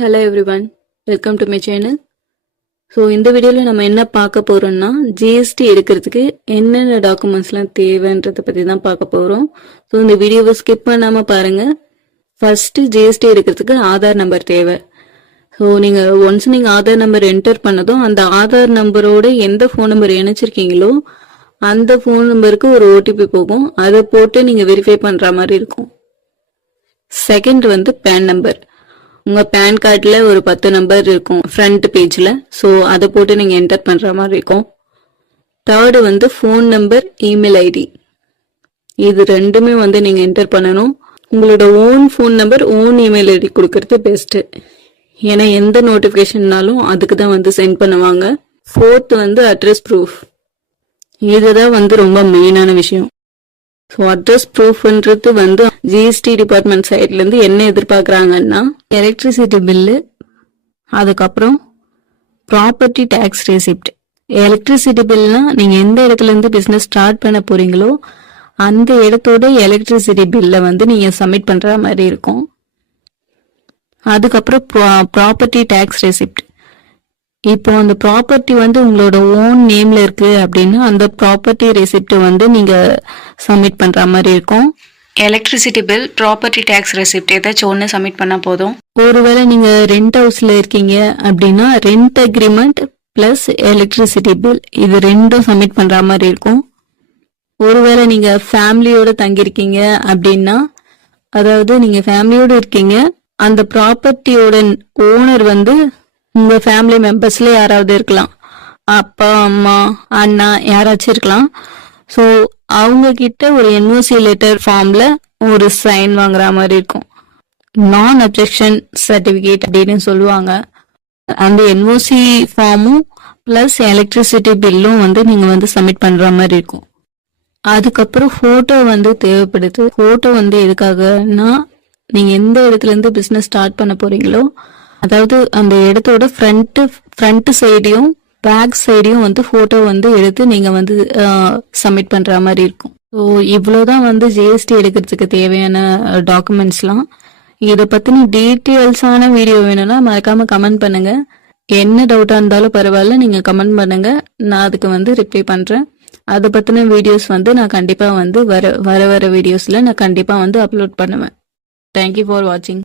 Hello everyone, welcome to my channel. So இந்த வீடியோவில் நம்ம என்ன பார்க்க போகிறோம்னா, ஜிஎஸ்டி எடுக்கிறதுக்கு என்னென்ன டாக்குமெண்ட்ஸ்லாம் தேவைன்றதை பற்றி தான் பார்க்க போகிறோம். ஸோ இந்த வீடியோவை ஸ்கிப் பண்ணாமல் பாருங்கள். ஃபர்ஸ்ட்டு ஜிஎஸ்டி எடுக்கிறதுக்கு ஆதார் நம்பர் தேவை. ஸோ நீங்கள் ஆதார் நம்பர் என்டர் பண்ணதும் அந்த ஆதார் நம்பரோட எந்த ஃபோன் நம்பர் இணைச்சிருக்கீங்களோ அந்த ஃபோன் நம்பருக்கு ஒரு ஓடிபி போகும். அதை போட்டு நீங்கள் வெரிஃபை பண்ணுற மாதிரி இருக்கும். Second PAN number. உங்க பேன் கார்டில் ஒரு 10 நம்பர் இருக்கும் ஃப்ரண்ட் பேஜில். ஸோ அதை போட்டு நீங்கள் என்டர் பண்ணுற மாதிரி இருக்கும். Third phone number, email ID. இது ரெண்டுமே நீங்கள் என்டர் பண்ணணும். உங்களோட own phone number, own email ID கொடுக்கறது பெஸ்ட்டு. ஏன்னா எந்த நோட்டிஃபிகேஷன்னாலும் அதுக்கு தான் சென்ட் பண்ணுவாங்க. Fourth address proof. இதுதான் ரொம்ப மெயினான விஷயம். ஸோ அட்ரஸ் ப்ரூஃப்ன்றது ஜிஎஸ்டி டிபார்ட்மெண்ட் சைட்லேருந்து என்ன எதிர்பார்க்குறாங்கன்னா, எலக்ட்ரிசிட்டி பில்லு, அதுக்கப்புறம் ப்ராப்பர்ட்டி டேக்ஸ் ரெசிப்ட். எலக்ட்ரிசிட்டி பில்னா நீங்கள் எந்த இடத்துலேருந்து பிஸ்னஸ் ஸ்டார்ட் பண்ண போகிறீங்களோ அந்த இடத்தோட எலக்ட்ரிசிட்டி பில்லை நீங்கள் சப்மிட் பண்ணுற மாதிரி இருக்கும். அதுக்கப்புறம் ப்ராப்பர்ட்டி டேக்ஸ் ரெசிப்ட். இப்போ அந்த ப்ராப்பர்ட்டி உங்களோட ஓன் நேம்ல இருக்கு அப்படின்னா அந்த ப்ராப்பர்ட்டி ரெசிப்ட் நீங்க சப்மிட் பண்ற மாதிரி இருக்கும். Electricity bill, property tax receipt ஏதாச்சும் ஒன்று சப்மிட் பண்ணா போதும். ஒருவேளை நீங்க ரெண்ட் ஹவுஸ்ல இருக்கீங்க அப்படின்னா rent agreement plus electricity bill, இது ரெண்டும் சப்மிட் பண்ற மாதிரி இருக்கும். ஒருவேளை நீங்க ஃபேமிலியோட தங்கியிருக்கீங்க அப்படின்னா, அதாவது நீங்க ஃபேமிலியோட இருக்கீங்க, அந்த ப்ராப்பர்ட்டியோட ஓனர் உங்க ஃபேமிலி மெம்பர்ஸ்ல யாராவது இருக்கலாம், அப்பா, அம்மா, அண்ணா, யாராச்சும் இருக்கலாம். ஸோ அவங்க கிட்ட ஒரு என்ஓசி லெட்டர் ஃபார்ம்ல ஒரு சைன் வாங்குற மாதிரி இருக்கும். நான் அப்ஜெக்ஷன் சர்டிபிகேட் அப்படின்னு சொல்லுவாங்க. அந்த என்ஓசி ஃபார்மும் பிளஸ் எலக்ட்ரிசிட்டி பில்லும் நீங்க சப்மிட் பண்ற மாதிரி இருக்கும். அதுக்கப்புறம் போட்டோ தேவைப்படுது. போட்டோ எதுக்காகனா, நீங்க எந்த இடத்துல இருந்து பிசினஸ் ஸ்டார்ட் பண்ண போறீங்களோ, அதாவது அந்த இடத்தோட ஃப்ரண்ட் சைடையும் பேக் சைடையும் போட்டோ எடுத்து நீங்க சப்மிட் பண்ற மாதிரி இருக்கும். ஸோ இவ்வளவுதான் ஜிஎஸ்டி எடுக்கிறதுக்கு தேவையான டாக்குமெண்ட்ஸ்லாம். இதை பத்தின டீட்டெயில்ஸான வீடியோ வேணும்னா மறக்காம கமெண்ட் பண்ணுங்க. என்ன டவுட்டா இருந்தாலும் பரவாயில்ல, நீங்க கமெண்ட் பண்ணுங்க, நான் அதுக்கு ரிப்ளை பண்றேன். அதை பத்தின வீடியோஸ் நான் கண்டிப்பா வர வீடியோஸ்ல நான் கண்டிப்பா அப்லோட் பண்ணுவேன். தேங்க்யூ ஃபார் வாட்சிங்.